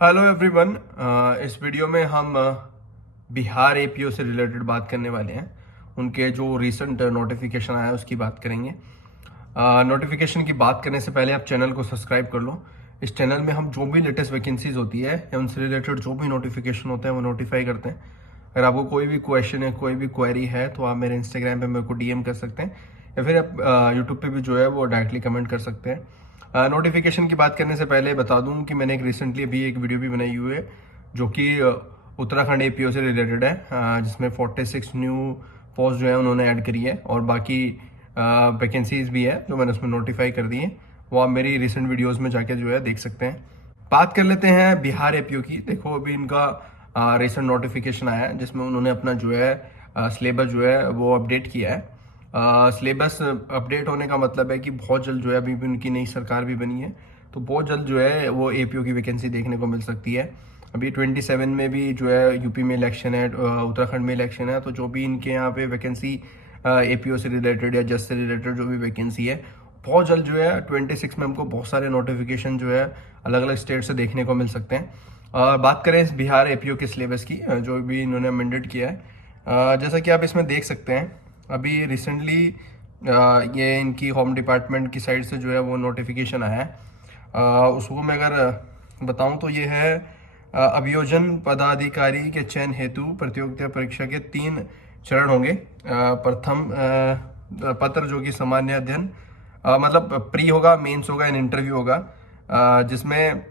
Hello everyone. इस video में हम बिहार एपीओ से रिलेटेड बात करने वाले हैं। उनके जो रिसेंट नोटिफिकेशन आया है उसकी बात करेंगे। नोटिफिकेशन की बात करने से पहले आप चैनल को सब्सक्राइब कर लो। इस चैनल में हम जो भी लेटेस्ट वैकेंसीज होती है या उनसे रिलेटेड जो भी नोटिफिकेशन होते हैं वो नोटिफाई करते हैं। अगर आपको कोई भी क्वेश्चन है, कोई भी क्वेरी है, तो आप मेरे इंस्टाग्राम पे मेरे को डीएम कर सकते हैं या फिर आप यूट्यूब पे भी जो है वो डायरेक्टली कमेंट कर सकते हैं। नोटिफिकेशन की बात करने से पहले बता दूं कि मैंने एक रिसेंटली अभी एक वीडियो भी बनाई हुई है जो कि उत्तराखंड एपीओ से रिलेटेड है, जिसमें 46 न्यू पोस्ट जो है उन्होंने ऐड करी है और बाकी वैकेंसीज भी है जो मैंने उसमें नोटिफाई कर दी है। वो आप मेरी रिसेंट वीडियोस में जाके जो है देख सकते हैं। बात कर लेते हैं बिहार एपीओ की। देखो, अभी इनका रिसेंट नोटिफिकेशन आया है जिसमें उन्होंने अपना जो है सिलेबस जो है वो अपडेट किया है। सिलेबस अपडेट होने का मतलब है कि बहुत जल्द जो है, अभी भी उनकी नई सरकार भी बनी है तो बहुत जल्द जो है वो एपीओ की वैकेंसी देखने को मिल सकती है। अभी 27 में भी जो है यूपी में इलेक्शन है, उत्तराखंड में इलेक्शन है, तो जो भी इनके यहाँ पे वैकेंसी एपीओ से रिलेटेड या जस्ट से रिलेटेड जो भी वैकेंसी है, बहुत जल्द जो है 26 में हमको बहुत सारे नोटिफिकेशन जो है अलग अलग स्टेट से देखने को मिल सकते हैं। और बात करें इस बिहार एपीओ के सिलेबस की, जो भी इन्होंने अमेंडेड किया है, जैसा कि आप इसमें देख सकते हैं, अभी रिसेंटली ये इनकी होम डिपार्टमेंट की साइड से जो है वो नोटिफिकेशन आया है। उसको मैं अगर बताऊं तो ये है अभियोजन पदाधिकारी के चयन हेतु प्रतियोगिता परीक्षा के 3 चरण होंगे। प्रथम पत्र जो कि सामान्य अध्ययन, मतलब प्री होगा, मेंस होगा एंड इंटरव्यू होगा, जिसमें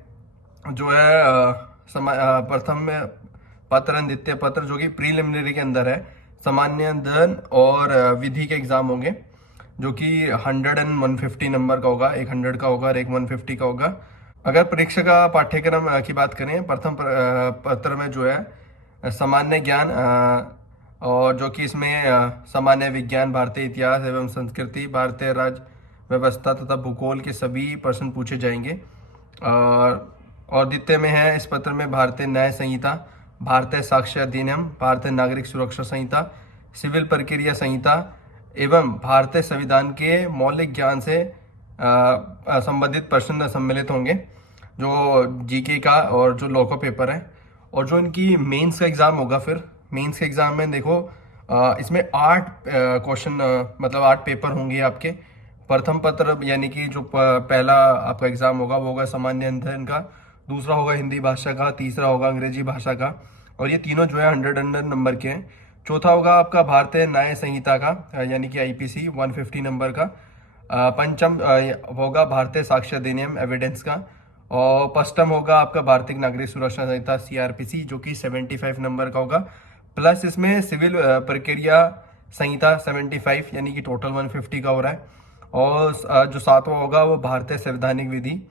जो है प्रथम में पत्र एंड द्वितीय पत्र जो कि प्रीलिमिनरी के अंदर है, सामान्य अध्ययन और विधि के एग्जाम होंगे जो कि 100 एंड 150 नंबर का होगा। एक 100 का होगा और एक 150 का होगा। अगर परीक्षा का पाठ्यक्रम की बात करें, प्रथम पत्र में जो है सामान्य ज्ञान, और जो कि इसमें सामान्य विज्ञान, भारतीय इतिहास एवं संस्कृति, भारतीय राज्य व्यवस्था तथा भूगोल के सभी प्रश्न पूछे जाएंगे। और द्वितीय में है इस पत्र में भारतीय न्याय संहिता, भारतीय साक्ष्य अधिनियम, भारतीय नागरिक सुरक्षा संहिता, सिविल प्रक्रिया संहिता एवं भारतीय संविधान के मौलिक ज्ञान से संबंधित प्रश्न सम्मिलित होंगे, जो जीके का और जो लॉ का पेपर है। और जो इनकी मेंस का एग्जाम होगा, फिर मेंस के एग्जाम में देखो, इसमें 8 क्वेश्चन, मतलब 8 पेपर होंगे आपके। प्रथम पत्र यानी कि जो पहला आपका एग्जाम होगा वो होगा सामान्य अध्ययन का, दूसरा होगा हिंदी भाषा का, तीसरा होगा अंग्रेजी भाषा का, और ये तीनों जो है 100 नंबर के हैं। चौथा होगा आपका भारतीय न्याय संहिता का, यानी कि आईपीसी 150 नंबर का। पंचम होगा भारतीय साक्ष्य अधिनियम एविडेंस का। और पष्टम होगा आपका भारतीय नागरिक सुरक्षा संहिता सीआरपीसी जो कि 75 नंबर का होगा। प्लस इसमें सिविल प्रक्रिया संहिता 75, यानी कि टोटल 150 का हो रहा है। और जो सातवां होगा वो भारतीय संवैधानिक विधि,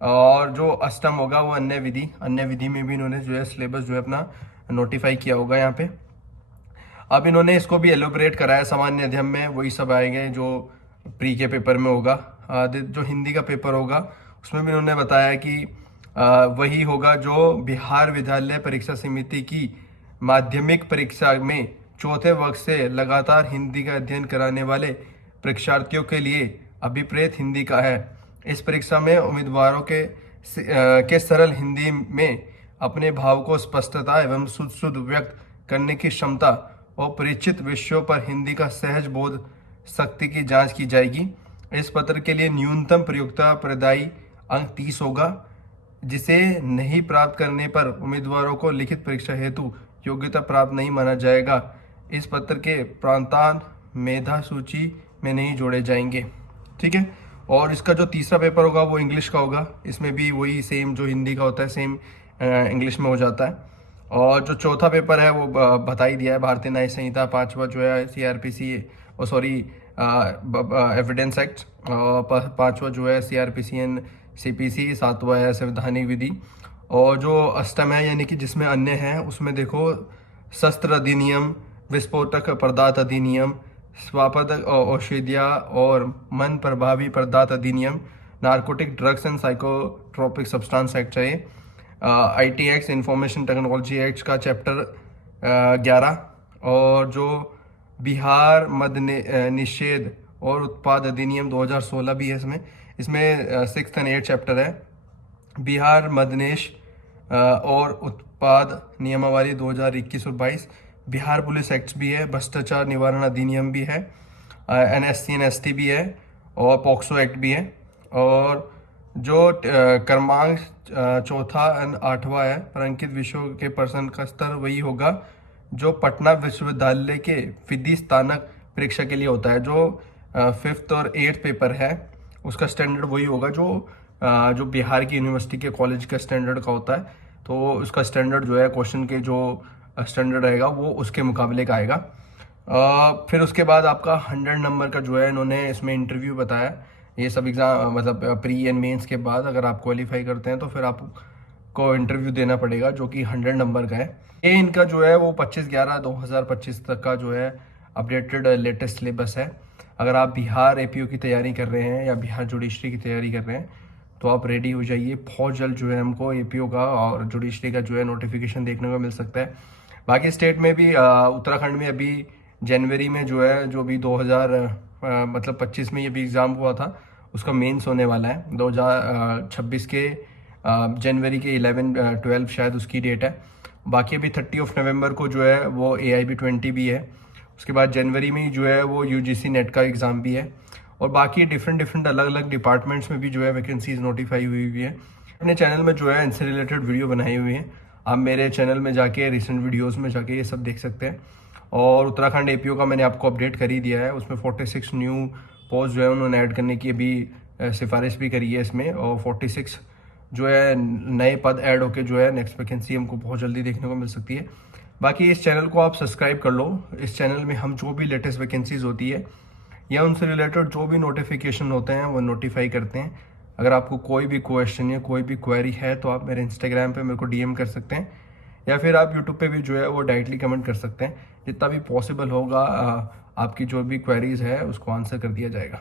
और जो अष्टम होगा वो अन्य विधि। अन्य विधि में भी इन्होंने जो है सिलेबस जो है अपना नोटिफाई किया होगा यहाँ पे। अब इन्होंने इसको भी एलोबरेट कराया, सामान्य अध्ययन में वही सब आएंगे जो प्री के पेपर में होगा। जो हिंदी का पेपर होगा उसमें भी इन्होंने बताया कि वही होगा जो बिहार विद्यालय परीक्षा समिति की माध्यमिक परीक्षा में चौथे वर्ग से लगातार हिंदी का अध्ययन कराने वाले परीक्षार्थियों के लिए अभिप्रेत हिंदी का है। इस परीक्षा में उम्मीदवारों के सरल हिंदी में अपने भाव को स्पष्टता एवं शुद्ध व्यक्त करने की क्षमता और परिचित विषयों पर हिंदी का सहज बोध शक्ति की जांच की जाएगी। इस पत्र के लिए न्यूनतम प्रयोक्ता प्रदायी अंक 30 होगा, जिसे नहीं प्राप्त करने पर उम्मीदवारों को लिखित परीक्षा हेतु योग्यता प्राप्त नहीं माना जाएगा। इस पत्र के प्रांतान मेधा सूची में नहीं जोड़े जाएंगे। ठीक है। और इसका जो तीसरा पेपर होगा वो इंग्लिश का होगा। इसमें भी वही सेम जो हिंदी का होता है, सेम इंग्लिश में हो जाता है। और जो चौथा पेपर है वो बता ही दिया है, भारतीय न्याय संहिता। पांचवा जो है सीआरपीसी, ओ सॉरी, एविडेंस एक्ट। और पांचवा जो है सीआरपीसी एंड सीपीसी। सातवां है संवैधानिक विधि। और जो अष्टम है यानी कि जिसमें अन्य है, उसमें देखो शस्त्र अधिनियम, विस्फोटक पदार्थ अधिनियम, स्वापदक औषधिया और मन प्रभावी पदार्थ अधिनियम, narcotic drugs and psychotropic substance act है। IT act, information technology act का चैप्टर 11। और जो बिहार मद निषेध और उत्पाद अधिनियम 2016 भी है इसमें। इसमें 6th एंड 8th चैप्टर है। बिहार मदनेश और उत्पाद नियमावली 2021 और 22, बिहार पुलिस एक्ट भी है, भ्रष्टाचार निवारण अधिनियम भी है, NSC NST भी है और पॉक्सो एक्ट भी है। और जो क्रमांक चौथा एंड आठवां है, पर अंकित विषयों के पर्सन का स्तर वही होगा जो पटना विश्वविद्यालय के विधि स्नातक परीक्षा के लिए होता है। जो 5th और 8th पेपर है उसका स्टैंडर्ड वही होगा जो बिहार की यूनिवर्सिटी के कॉलेज का स्टैंडर्ड का होता है। तो उसका स्टैंडर्ड जो है, क्वेश्चन के जो स्टैंडर्ड रहेगा वो उसके मुकाबले का आएगा। फिर उसके बाद आपका 100 नंबर का जो है, इन्होंने इसमें इंटरव्यू बताया। ये सब एग्ज़ाम मतलब प्री एंड मेंस के बाद अगर आप क्वालिफाई करते हैं तो फिर आपको इंटरव्यू देना पड़ेगा, जो कि 100 नंबर का है। ये इनका जो है वो 25/11/2025 तक का जो है अपडेटेड लेटेस्ट सिलेबस है। अगर आप बिहार APO की तैयारी कर रहे हैं या बिहार जुडिशरी की तैयारी कर रहे हैं तो आप रेडी हो जाइए। बहुत जल्द जो है हमको APO का और जुडिशरी का जो है नोटिफिकेशन देखने को मिल सकता है। बाकी स्टेट में भी उत्तराखंड में अभी जनवरी में जो है, जो भी 2025 में ये भी एग्ज़ाम हुआ था, उसका मेंस होने वाला है 2026 के जनवरी के 11-12 शायद उसकी डेट है। बाकी अभी 30 नवंबर को जो है वो AIB 20 भी है। उसके बाद जनवरी में ही जो है वो UGC नेट का एग्ज़ाम भी है। और बाकी डिफरेंट अलग अलग डिपार्टमेंट्स में भी जो है वैकेंसीज नोटिफाई हुई है। अपने चैनल में जो है इनसे रिलेटेड वीडियो बनाई हुई है, आप मेरे चैनल में जाके रिसेंट वीडियोस में जाके ये सब देख सकते हैं। और उत्तराखंड APO का मैंने आपको अपडेट कर ही दिया है, उसमें 46 न्यू पोस्ट जो है उन्होंने ऐड करने की अभी सिफारिश भी करी है इसमें। और 46 जो है नए पद ऐड होके जो है नेक्स्ट वैकेंसी हमको बहुत जल्दी देखने को मिल सकती है। बाकी इस चैनल को आप सब्सक्राइब कर लो। इस चैनल में हम जो भी लेटेस्ट वैकेंसीज होती है या उनसे रिलेटेड जो भी नोटिफिकेशन होते हैं वो नोटिफाई करते हैं। अगर आपको कोई भी क्वेश्चन या कोई भी क्वेरी है तो आप मेरे इंस्टाग्राम पे मेरे को DM कर सकते हैं, या फिर आप यूट्यूब पे भी जो है वो डायरेक्टली कमेंट कर सकते हैं। जितना भी पॉसिबल होगा आपकी जो भी क्वेरीज है उसको आंसर कर दिया जाएगा।